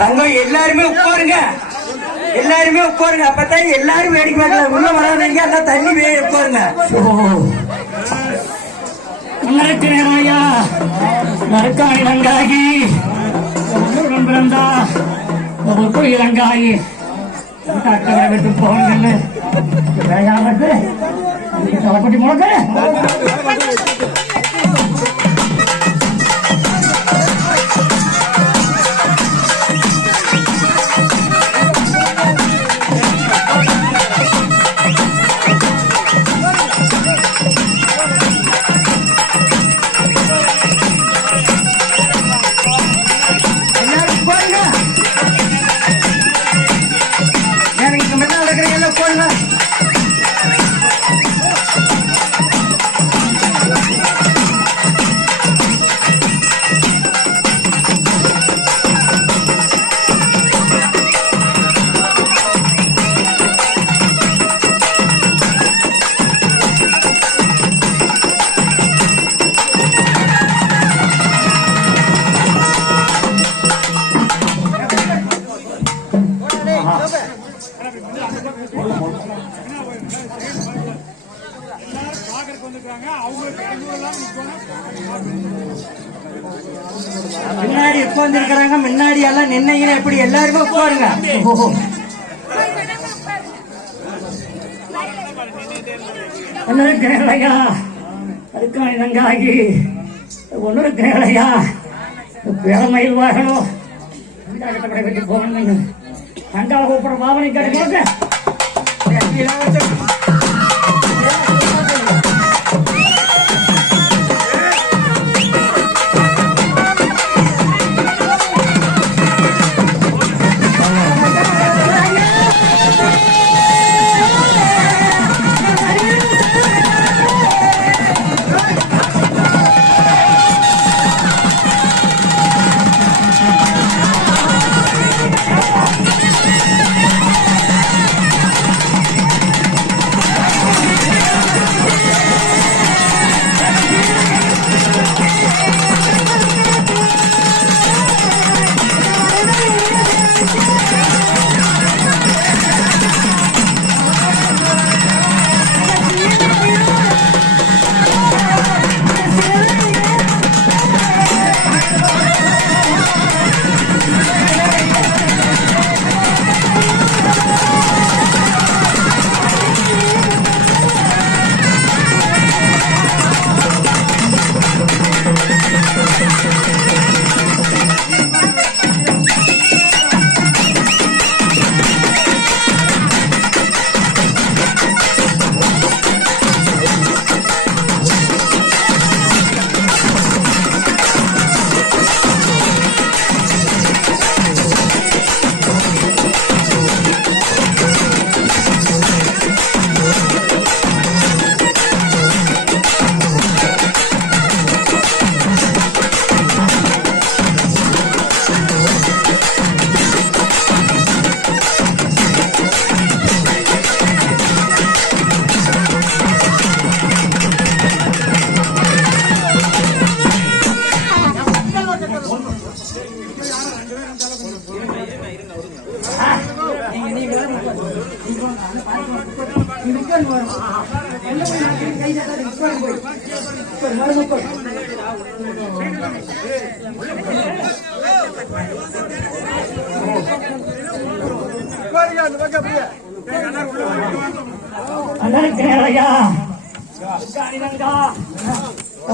தங்கம் எல்லாருமே உட்காருங்க, எல்லாருமே உட்காருங்க. அப்பதான் எல்லாரும் வேடிக்கை பார்க்கலாம். உள்ள வராதீங்க, எல்லாம் தண்ணி உட்காருங்க. நரக்கிறையா நரக்காணி நங்காகி பிறந்தா ஒவ்வொரு இளங்காயி விட்டு போகணுன்னு தலைப்பட்டி முழக்க முன்னாடி உட்கார்ந்துருக்கிறாங்க. முன்னாடி எல்லாம் நின்னீங்கன்னா எப்படி? எல்லாருமே உட்காருங்க. கேளையா அதுக்கான நங்காகி ஒன்னு கேளையா பேரமையில் வாகனம் வெட்டி போகணும். தங்கால கூப்பிட பாவனை கட்டி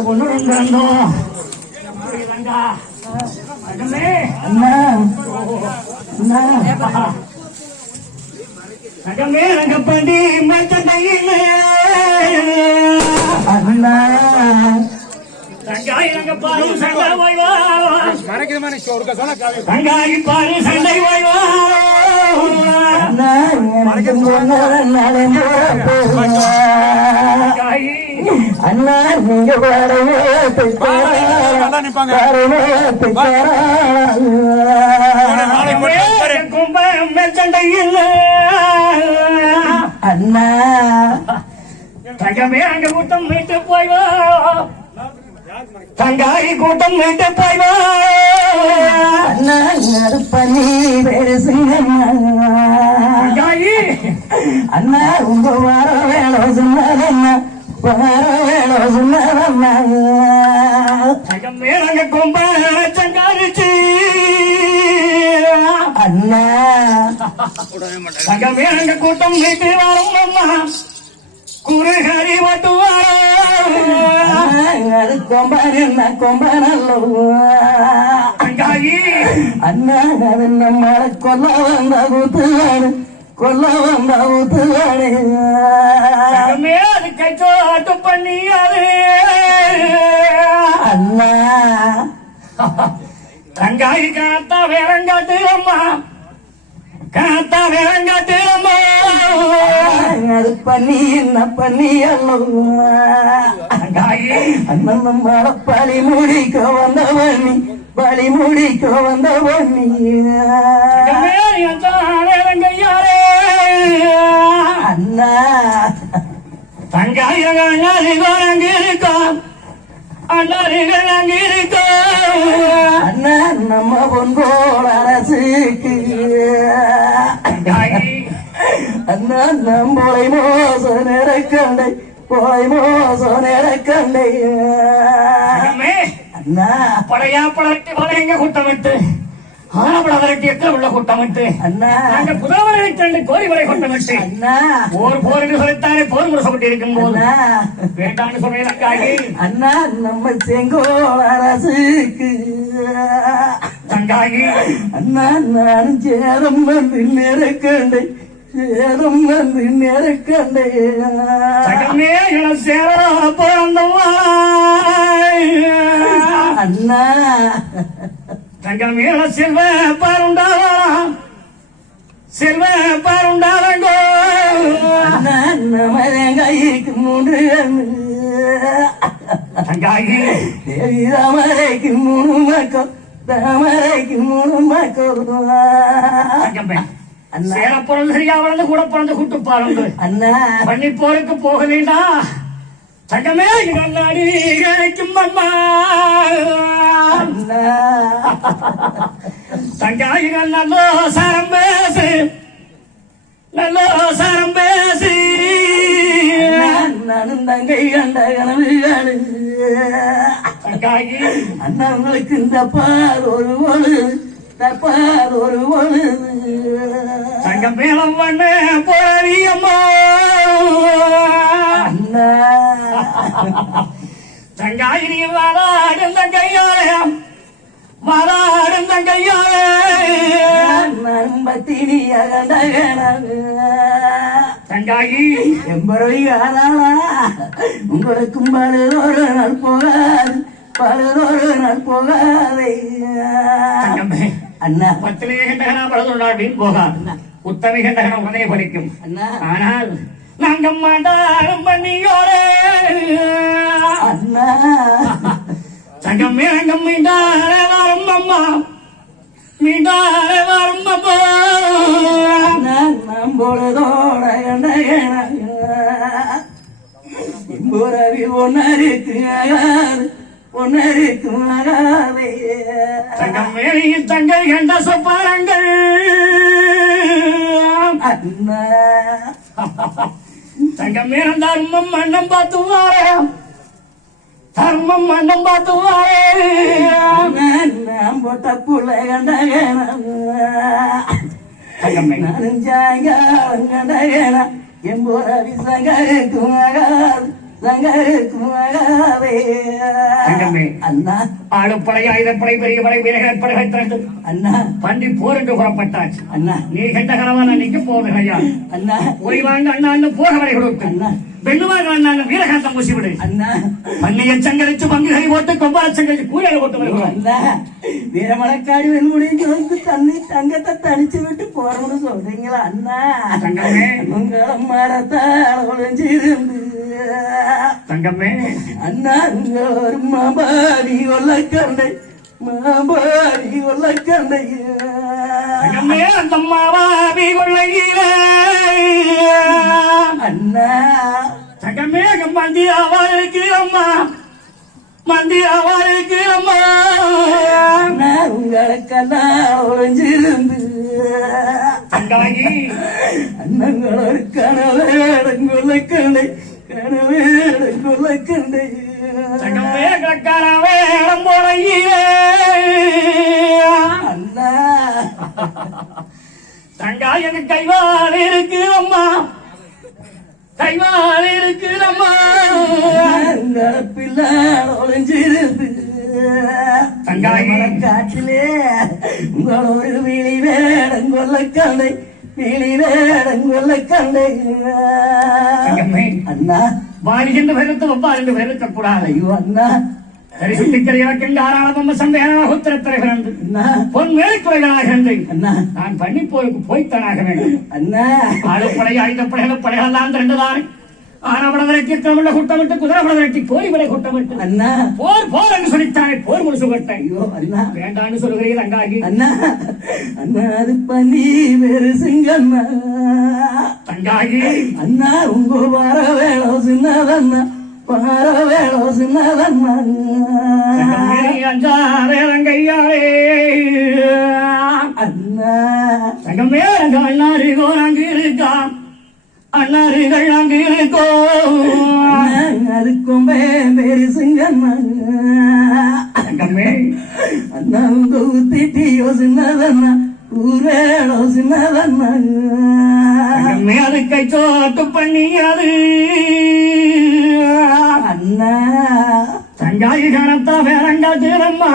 ஒன்னு ரெண்டு நகமே நகப்படி மச்சண்டையில் தங்காய் நங்க பாரு சண்டை வாய்வா தங்காய் பாரு சண்டை வாய்வா அண்ணா நீங்க சண்டையில் அண்ணா தங்கமே அங்க கூட்டம் மீட்டு போய்வா தங்காயி கூட்டம் மீட்டு போய்வா அண்ணா பண்ணி பெருசுங்கம்மா தங்காயி அண்ணா உங்க வர வேலை சொன்னதம்மா வர வேலை சொன்னதம்மா தங்கமே நாங்க கொம்ப தங்காரிச்சு அண்ணா தங்கமே நாங்க கூட்டம் வீட்டு வரும் அம்மா குருகரி அது கொம்பன் என்ன கொம்பனல்லோ தங்காயி அண்ணா அது நம்மள கொல்ல வந்த ஊத்துவாடு கொல்ல வந்த ஊத்துவாடு தங்கமே அது கைச்சோட்டு பண்ணி அது அண்ணா தங்காயி காத்தா வேறங்காட்டு அம்மா காத்தா வேறங்காட்டு அம்மா அது பண்ணி என்ன பண்ணி அல்லோ தங்காயி அண்ணன் நம்மள பழி முடிக்க வந்த பண்ணி பழி முடிக்க வந்த பண்ணி தங்கமே வேறங்கையாரே அண்ணா தங்காயிரம் அங்க இருக்கோம் அண்ணாரிகள் அங்க இருக்கோம் அண்ணா நம்ம பொன்கோள் அரசுக்கு தங்காயி அண்ணா நம்மளை மோச நிறக்கண்டை போய் மோச நிறக்கண்டை தங்கமே அண்ணா படையா படட்டி படையங்க கூட்டமிட்டு ஆனப்பட விரட்டி எக்க உள்ள கூட்டமிட்டு அண்ணா நாங்க புதவரை கண்டு கோரி வரை கூட்டமிட்டு அண்ணா போர் என்று சொல்லித்தானே போர் முறை சொல்லி இருக்கும் போது அண்ணா வேண்டான்னு சொன்னேன் தங்காயி அண்ணா நம்ம செங்கோள் அரசுக்கு தங்காயி அண்ணா நான் சேரம் வந்து நெருக்கண்டை சேரம் வந்து நெருக்கண்டை தங்கமே இளம் சேர பிறந்தவா அண்ணா தங்கம் இளம் செல்வ பாருண்டாவா செல்வ பாருண்டாவங்கோ அண்ணா நம்ம கைக்கு மூன்று தங்காயி தேவி தாமரைக்கு மூணு மக்கள் தாமரைக்கு மூணு மக்கள் தங்கமே அண்ணா சேர பிறந்து சரியா வளர்ந்து கூட பிறந்து கூட்டு பாருங்க அண்ணா பண்ணி போருக்கு போக வேண்டாம் தங்கமே கண்ணாடி கிடைக்கும் அம்மா அண்ணா தங்காயி நல்லோ சாரம் பேசு நல்லோ சாரம் பேசு நானும் தங்கை கண்ட கனவுகள் தங்காயி அண்ணா உங்களுக்கு இந்த பார் ஒரு பொழுது தப்பார் ஒரு பொழுது தங்கம் மேலம் பண்ண போறி அம்மா அண்ணா தங்காயிரி வாராடும் தங்கையாரே வாராடும் தங்கையாரே நம்பத்தினி அகண்ட கனவு தங்காயி எம்பரை ஆனாளா உங்களுக்கும் பழுதொரு நாள் போகாது பழுதொரு நாள் போகாதே தங்கமே அண்ணா பத்திலே கண்டகனா பழுதுள்ளார் வீண் போகாது உத்தமி கண்டகன உடனே பறிக்கும் அண்ணா ஆனால் நாங்க மாட்டாரும் பண்ணியோரே அண்ணா தங்கம் மேங்கம் மீண்டாரே வரும் அம்மா மீண்டாரே வரும் அம்மா நம்பொழுதோட இம்புறவி ஒன்னருக்கு ஆகாது ஒன்னருக்கு ஆகாதே தங்கம் மேலையில் தங்கை கண்ட சொப்பாரங்கள் அண்ணா தங்கம் மேலும் தர்மம் மன்னம் பார்த்துவாரே தர்மம் மன்னம் பார்த்துவாரே நான் போட்ட புள்ள கண்டகன தங்கமே நானும் சாயங்காலம் கண்டகன எம்புறவி சங்கருக்கும் ஆகாது சங்கருக்கும் ஆகாதே தங்கமே அண்ணா ஆளுப்படை ஆயுதப்படை பெரிய படை வீரர்கள் படைகளை திரண்டு அண்ணா பண்டி போர் என்று புறப்பட்டாச்சு அண்ணா நீ கண்ட கனவா நான் நிக்க போவது ஐயா அண்ணா ஓய்வாங்க அண்ணான்னு போக வரை கொடுத்து அண்ணா பெண்ணுவாங்க அண்ணான்னு வீரகாந்தம் பூசி விடு அண்ணா பள்ளியை சங்கரிச்சு பங்குகளை போட்டு கொம்பால சங்கரிச்சு கூலையில போட்டு வருகிறோம் அண்ணா வீரமலைக்காடி வெண்முடிஞ்சு தண்ணி தங்கத்தை தனிச்சு விட்டு போறோம்னு சொல்றீங்களா அண்ணா தங்கமே உங்களை மரத்தால் ஒளிஞ்சிருந்து தங்கமே அண்ணா இங்க ஒரு மாபாடி ஒல்லக்கண்டை மாபாடி ஒல்லக்கண்டை தங்கமே அந்த மாவாவி கொள்ளையில அண்ணா தங்கமே கம்பாந்தி அவா இருக்கு அம்மா மந்திரவாளுக்கு அம்மா நான் உங்களுக்கெல்லாம் ஒழிஞ்சிருந்து தங்காயி அண்ணங்களோட கனவேடங்குள்ள கண்டை கனவேடங்குள்ள கண்டை தங்கமே கலக்காரவே இடம் போலையே அண்ணா தங்கா எனக்கு கைவாள் இருக்கு அம்மா கைவாள் இருக்கு அம்மா உங்கள பிள்ளை ஒழிஞ்சிருந்து தங்காயி காட்டிலே உங்களோட விழி வேடங்கொள்ள கண்டை விழி வேடங்கொள்ள கண்டை தங்கமே அண்ணா வாரி என்று வெறுத்து ஒப்பா என்று வெறுக்க கூடாது ஐயோ அண்ணா தரிசுத்திக்கரை எனக்கு ஆறாளபம்ம சந்தையான உத்தரத்திரை பிறந்து அண்ணா பொன் மேற்குறைகளாக இருந்து அண்ணா நான் பன்னிப்போருக்கு போய்த்தானாக வேண்டும் அண்ணா ஆளுப்படை ஆயுதப்படைகள் படைகளெல்லாம் திரண்டுதான் ஆனபடதற்கு தமிழ குட்டமிட்டு குதிரைபடதற்கு போரிபடை குட்டமிட்டு அண்ணா போர் போர் என்று சொல்லித்தானே போர் முழுசு கொட்டேன் ஐயோ அண்ணா வேண்டான்னு சொல்லுகிறீர் அங்காகி அண்ணா அண்ணா அது பண்ணி வேறு சிங்கண்ணா தங்காகி அண்ணா உங்க வர வேளோ சின்னதண்ணா வர வேளோ சின்னதண்ணா அஞ்சாரே ரங்கையாரே அண்ணா தங்கமே அண்ணாரிகோ அங்கு இருக்கான் அண்ணாரிகள் அங்கு இருக்கோ அதுக்கும் வேறு சிங்கண்ணா தங்கமே அண்ணா உங்க ஊத்திட்டியோ சின்னதண்ணா ஊர் வேளோ சின்னதண்ணா தங்கமே அது கை சோட்டு பண்ணியாது அண்ணா தங்காயி கணத்தா வேறங்காட்டுலம்மா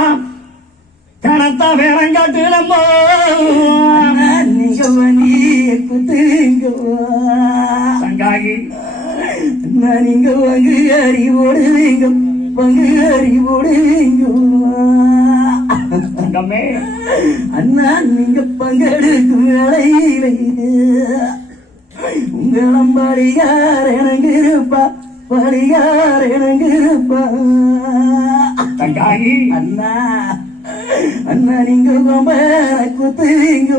கணத்தா வேறங்காட்டுலம்மா நீங்க வண்டிய குத்துங்க தங்காயி நீங்க பங்கு அறி ஓடுவீங்க பங்கு அறி ஓடுவீங்க தங்கமே அண்ணா நீங்க பங்கெடுக்கும் வேலையிலே உங்களம் படிகார் எனக்கு இருப்பா படிகார் எனக்கு இருப்பா தங்காயி அண்ணா அண்ணா நீங்க ரொம்ப குத்துவீங்க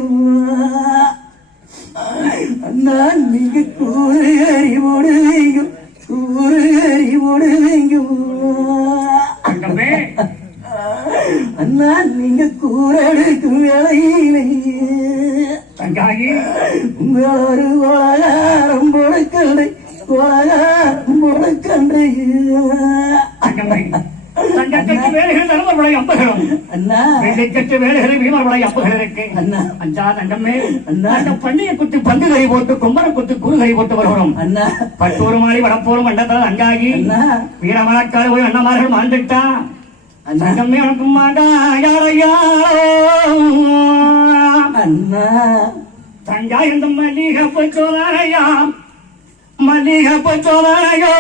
அண்ணா நீங்க கூறு அறி ஓடுவீங்க கூறு அறி ஓடுவீங்க தங்கமே அண்ணா நீங்க கூறெடுக்கும் வேலையிலே தங்காயி உங்களொரு கோலாகாரம் பொழுக்கண்டை கோலாகாரம் பொழுக்கண்டை தங்கமே தங்கக்கட்டு வேலைகள் தர்மபுடைய அம்புகளும் அண்ணா வெள்ளிக்கட்டு வேலைகளை வீமர்புடைய அம்புகள் இருக்கு அண்ணா அஞ்சா தங்கமே அண்ணா. அந்த பண்டிகை குத்து பந்து கறி போட்டு கும்பர குத்து குறு கறி போட்டு வருகிறோம் அண்ணா பட்டூர் மாறி வடப்பூர் மண்டலத்தில் அங்காகி அண்ணா வீரமலக்காடு போய் அண்ணமார்கள் மாண்டுட்டா அண்ணா தங்கமே உனக்கு மாண்டா யாரையா அண்ணா தங்கா இந்த மல்லிகப்பு சோதனையா மல்லிகப்பு சோதனையோ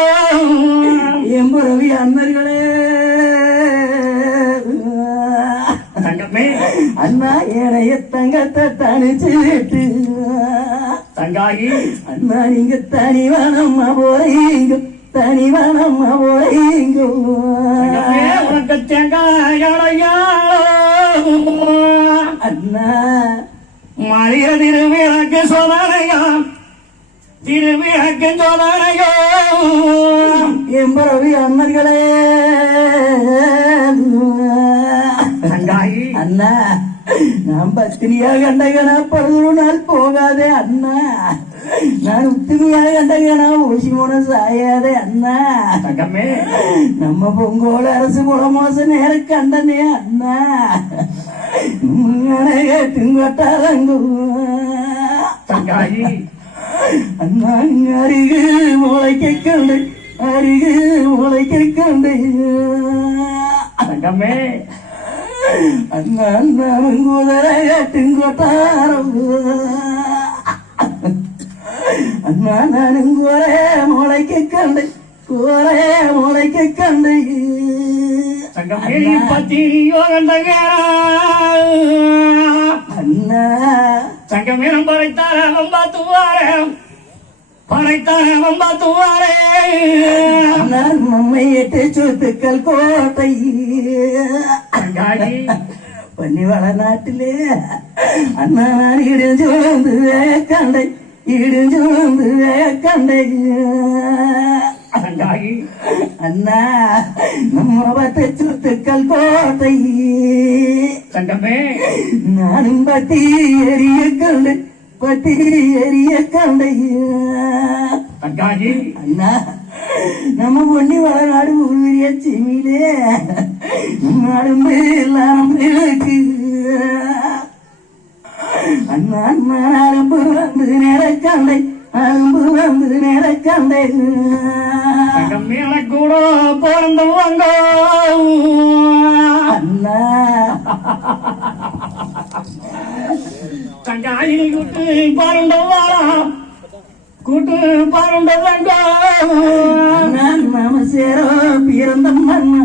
எம்புரவி அண்ணர்களே தங்கமே அண்ணா ஏனைய தங்கத்தை தனிச்சு விட்டு தங்காயி அண்ணா நீங்க தனிவானம்மா போறீங்க தனிவானம்மா போறீங்க தங்கமே உனக்கு தேங்காய் யாரையா அண்ணா மறிய திருவிழக்கு சோதனையா திருவிழக்கு சோதனையோ எம்புரவி அண்ணர்களே தங்காயி அண்ணா நான் பத்தினியா கண்டகனா படுகிற நாள் போகாதே அண்ணா நான் உத்தினியா கண்டகனா ஊசி மூணு சாயாதே அண்ணா தங்கமே நம்ம பொங்கோல அரசு முளமோச நேரம் கண்டனே அண்ணா கேட்டுங்கொட்டாரங்கு தங்காயி அண்ணா அருகு முளைக்க கண்டு அருகு முளைக்க கண்டு தங்கமே அண்ணா அண்ணாங்குதர கேட்டுங்கொட்டாரம் அண்ணா நானும் கோரே முளைக்க கண்டு கோரே முளைக்க கண்டு தங்கமே பத்திரியோ அண்ணா தங்கமே நம்ம படைத்தார வம்பாத்துவாரே படைத்தார வம்பாத்துவாரே நான் நம்மை எட்டு சொத்துக்கள் கோட்டை தங்காயி பன்னிவள நாட்டிலே அண்ணா நான் இடிஞ்சு விழுந்து கண்டை இடிஞ்சு விழுந்து கண்டை தங்காயி அண்ணா நம்ம தெக்கல் கோட்டை தங்கமே நானும் பத்தி எரிய கண்டை தங்காயி அண்ணா நம்ம பொண்ணி வளநாடு உருவிய சிமிலே நடும்பு எல்லாம் இருக்கு அண்ணா அண்ணா நரம்பு வந்து நேரக்கண்டை அரும்பு வந்து நேரக்கண்டை தங்கமே எனக்கு கூட பிறந்தவங்க அண்ணா தங்காயி கூட்டு பாருண்டவா கூட்டு பாருண்டவங்க நாம சேரோ பிறந்த மண்ணா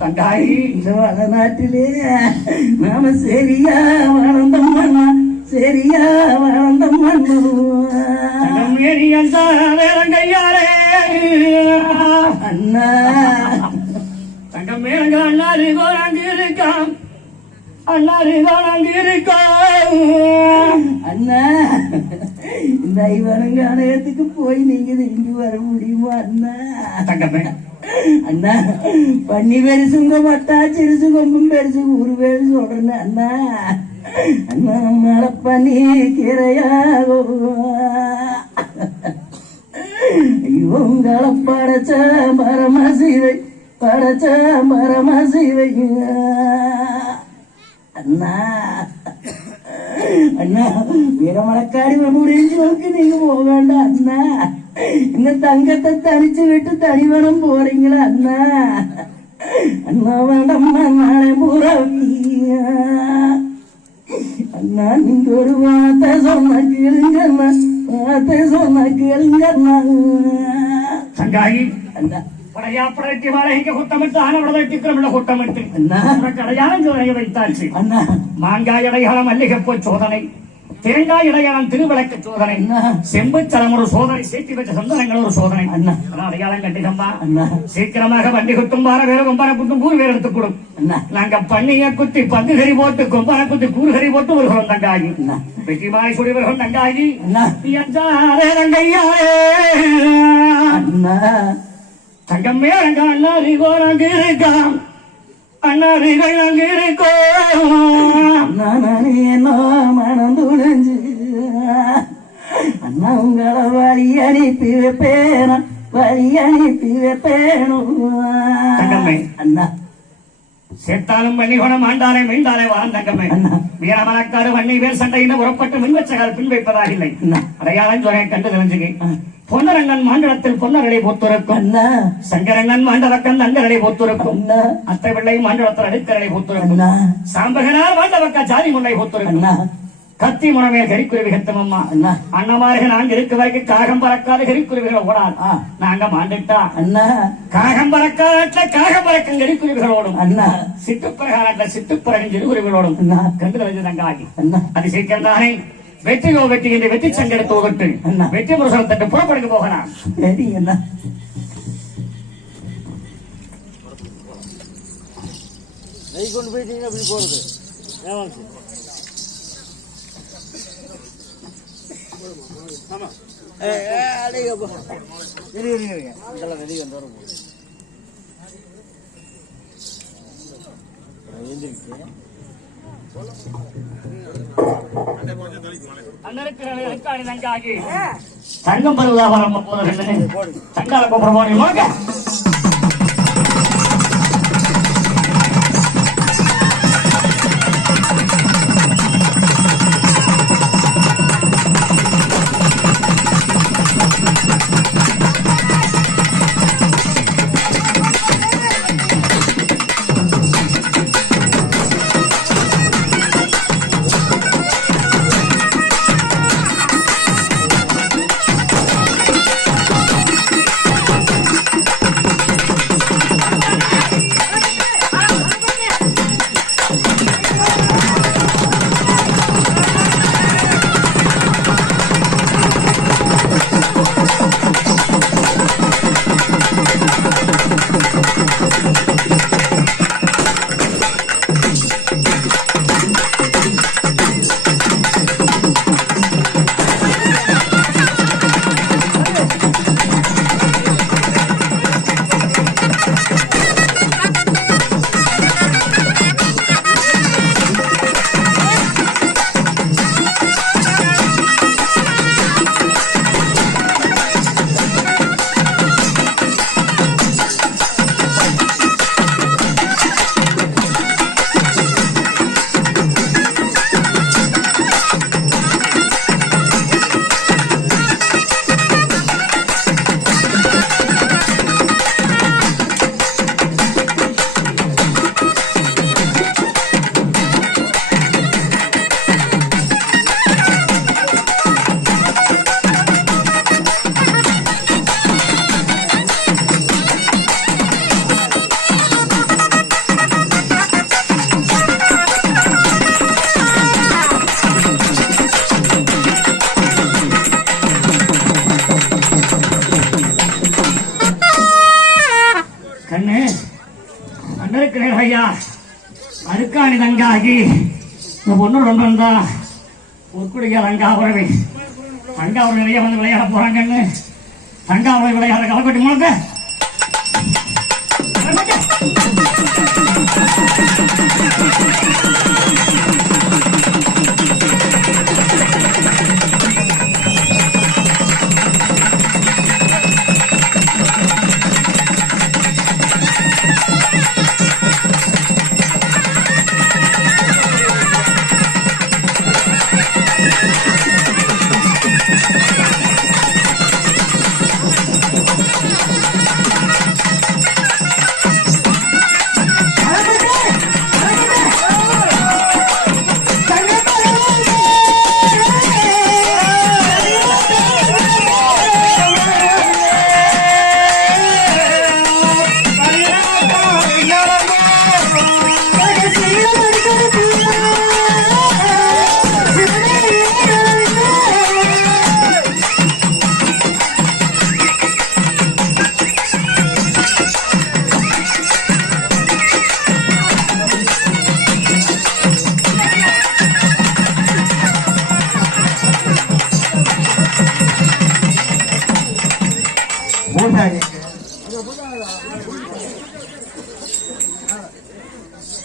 தங்காயி இந்த வளநாட்டிலே நாம சரியா வாழ்ந்த மண்ணா சரியா வாழ்ந்த மண்ணு கையாரே அண்ணா தங்கம் மேலங்க அண்ணாரு கோராங்க இருக்கான் அண்ணாரு கோராங்க இருக்கான் அண்ணா இந்த ஐவனுங்க ஆலயத்துக்கு போய் நீங்க திரும்பி வர முடியுமா அண்ணா தங்கமே அண்ணா பண்ணி பெருசுங்க மட்டா சிறுசு கொம்பும் பெருசு ஊரு பேரு சொல்றேன் அண்ணா அண்ணா மழை பண்ணி கீரையாகோ ஐயோ உங்களை படைச்ச மரமசிவை படைச்ச மரமசிவை அண்ணா அண்ணா வீரமலைக்காடி முடிஞ்சவங்களுக்கு நீங்க போக வேண்டாம் அண்ணா இந்த தங்கத்தை தனிச்சு விட்டு தனிவனம் போறீங்களா அண்ணா அண்ணா வேண்டாம்மா நாளை பூரா அண்ணா நீங்க ஒரு வார்த்தை சொன்ன கேளுங்கண்ணா வார்த்தை சொன்ன கேளுங்கண்ணா தங்காயி அண்ணா படையாப்படைக்கு வாடகைக்கு குட்டமிட்டு ஆனவளதற்கு கிரமிட குட்டமிட்டு அடையாளம் சோதனை வைத்தாச்சு அண்ணா மாங்காய் அடையாளம் மல்லிகைப்பூ சோதனை தேங்காய் இடையாளம் திருவிளக்கு சோதனை செம்புச்சலம் ஒரு சோதனை சேர்த்து வச்ச சந்தனங்கள் ஒரு சோதனை அண்ணா அடையாளம் கண்டிதம்பா அண்ணா சீக்கிரமாக வண்டி குட்டும் பார வேற கொம்பனை குட்டும் கூறு வேற எடுத்துக் கொடும் அண்ணா நாங்க பண்ணிய குத்தி பந்து கறி போட்டு கொம்பனை குத்தி கூறு கறி போட்டு வருகிறோம் தங்காயி வெற்றிமாய் சுடி வருகிறோம் தங்காயி அண்ணா தங்கையாரே அண்ணா தங்கமே அங்க அண்ணாரி கோரங்க இருக்கான் அண்ணாரிகள் அங்க இருக்கோம் நானே என்ன மனம் துணிஞ்சு அண்ணா உங்களை வழி அனுப்பி வைப்பேன் வழி அனுப்பி வைப்பேனும் தங்கமே அண்ணா சேர்த்தாலும் பண்ணி குணம் ஆண்டாலே மீண்டாலே வாரம் தங்கமே வீரமலக்காரு வண்ணி வேல் சண்டையின உறப்பட்டு மின்வச்சகால் பின் வைப்பதாக இல்லை அடையாளம் ஜோரை கண்டு தெரிஞ்சுக்க பொன்னரங்கன் மாண்டலத்தில் பொன்னரடை போத்துருக்கும் சங்கரங்கன் மாண்டவக்கன் அங்கரடை போத்துருக்கும் அத்தை பிள்ளை மாண்டலத்தில் அடுக்கரடை போத்துருக்கும் சாம்பகனார் மாண்டவக்கா ஜாதி முல்லை போத்துருக்கும் கத்தி முனமே கரிக்குருவி கத்தமம்மா அண்ணமார்கள் நாங்க இருக்க வரைக்கும் காகம் பறக்காத கரிக்குருவிகள் ஓடாது நாங்க மாண்டுட்டா காகம் பறக்காத காகம் பறக்கும் கரிக்குருவிகள் ஓடும் சிட்டுப்பறகால சிட்டுப்பறகும் சிறுகுருவிகளோடும் கண்டு தெரிஞ்சு தங்க ஆகி அது சீக்கிரம் தானே வெற்றியோ வெற்றி என்று வெற்றி சங்கெடுத்து விட்டு வெற்றி முரசனத்திட்டு புறப்படுக்க போகலாம் சரி அண்ணா கொண்டு போயிட்டீங்க அப்படி போறது ஆமா வெளியே வந்து வர தங்கம் பருவதாபரம் தங்கால கோபுரம் முறையா அருக்காணி தங்காகி இந்த பொண்ணு கொண்டு வந்தா உட்குடிய தங்காபுரவி தங்காபுரம் நிறைய வந்து விளையாட போறாங்கன்னு தங்காபுரம் விளையாட கலக்கட்டி முழுக்க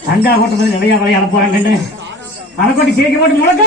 தங்கா கோட்டத்தில் நிறைய விளையாட போறாங்கன்னு அரைக்கோட்டி சேர்க்க போட்டு முழக்க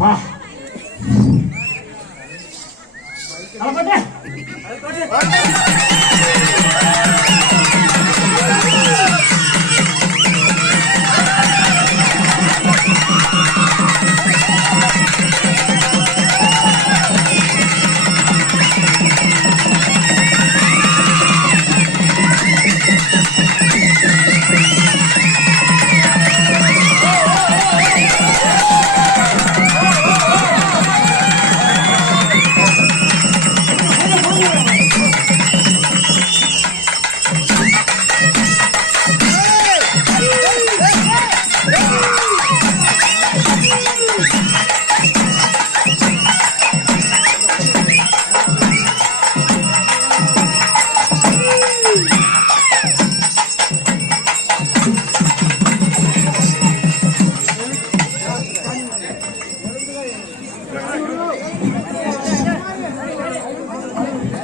வா அது